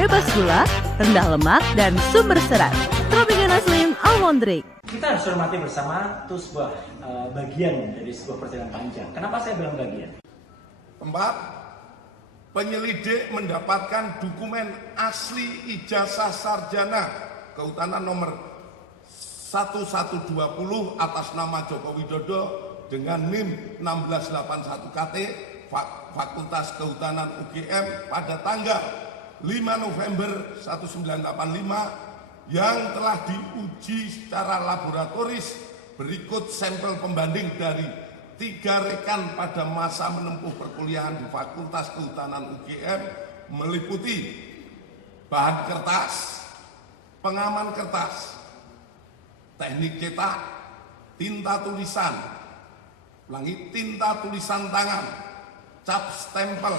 bebas gula, rendah lemak, dan sumber serat. Tropicana Slim Almond Drink. Kita harus hormati bersama itu sebuah bagian dari sebuah perjalanan panjang. Kenapa saya bilang bagian? Keempat, penyelidik mendapatkan dokumen asli ijazah sarjana kehutanan nomor 1120 atas nama Joko Widodo dengan NIM 1681 KT Fakultas Kehutanan UGM pada tanggal 5 November 1985 yang telah diuji secara laboratoris. Berikut sampel pembanding dari 3 rekan pada masa menempuh perkuliahan di Fakultas Kehutanan UGM meliputi bahan kertas, pengaman kertas, teknik cetak, tinta tulisan, tinta tulisan tangan, cap stempel,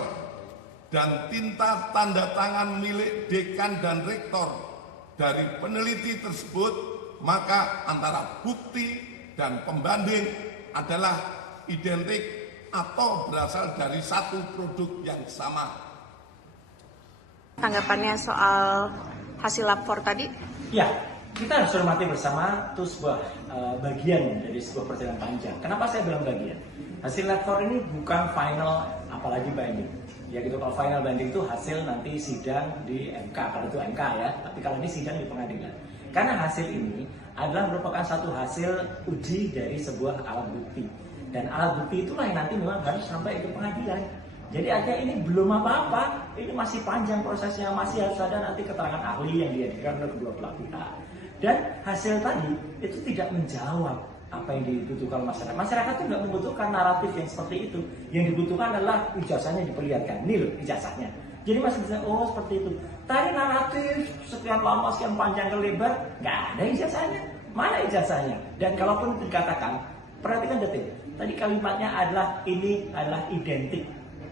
dan tinta tanda tangan milik dekan dan rektor. Dari peneliti tersebut, maka antara bukti dan pembanding adalah identik atau berasal dari satu produk yang sama. Tanggapannya soal hasil lapor tadi? Ya, kita harus hormati bersama itu sebuah bagian dari sebuah perjalanan panjang. Kenapa saya bilang bagian? Hasil lapor ini bukan final, apalagi binding. Ya gitu, kalau final banding itu hasil nanti sidang di MK, kalau itu MK ya, tapi kalau ini sidang di pengadilan. Karena hasil ini adalah merupakan satu hasil uji dari sebuah alat bukti. Dan alat bukti itulah yang nanti memang harus sampai ke pengadilan. Jadi artinya ini belum apa-apa, ini masih panjang prosesnya, masih harus ada nanti keterangan ahli yang dihadirkan oleh kedua belah pihak. Dan hasil tadi itu tidak menjawab apa yang dibutuhkan masyarakat. Masyarakat itu nggak membutuhkan naratif yang seperti itu. Yang dibutuhkan adalah ijazahnya diperlihatkan. Ini loh ijazahnya. Jadi masih bisa, oh seperti itu. Tadi naratif sekian lama, sekian panjang ke lebar, nggak ada ijazahnya. Mana ijazahnya? Dan kalaupun dikatakan, perhatikan detik. Tadi kalimatnya adalah ini adalah identik,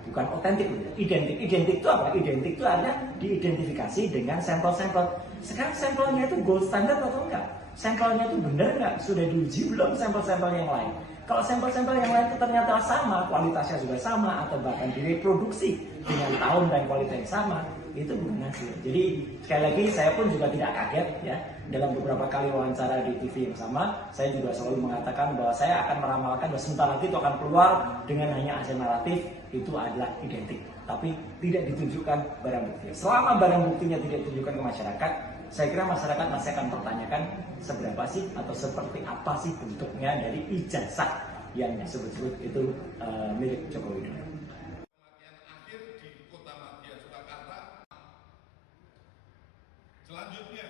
bukan otentik. Identik. Identik itu apa? Identik itu artinya diidentifikasi dengan sampel-sampel. Sekarang sampelnya itu gold standard atau enggak? Sampelnya itu benar nggak? Sudah diuji belum sampel-sampel yang lain? Kalau sampel-sampel yang lain itu ternyata sama, kualitasnya juga sama, atau bahkan direproduksi dengan tahun dan kualitas yang sama, itu bukan hasil. Jadi sekali lagi saya pun juga tidak kaget ya. Dalam beberapa kali wawancara di TV yang sama, saya juga selalu mengatakan bahwa saya akan meramalkan bahwa sebentar lagi itu akan keluar dengan hanya hasil naratif, itu adalah identik. Tapi tidak ditunjukkan barang bukti. Selama barang buktinya tidak ditunjukkan ke masyarakat, saya kira masyarakat masih akan pertanyakan seberapa sih atau seperti apa sih bentuknya dari ijazah yang disebut-sebut itu milik Joko Widodo. Kematian akhir di Kota Madya, Surakarta. Selanjutnya,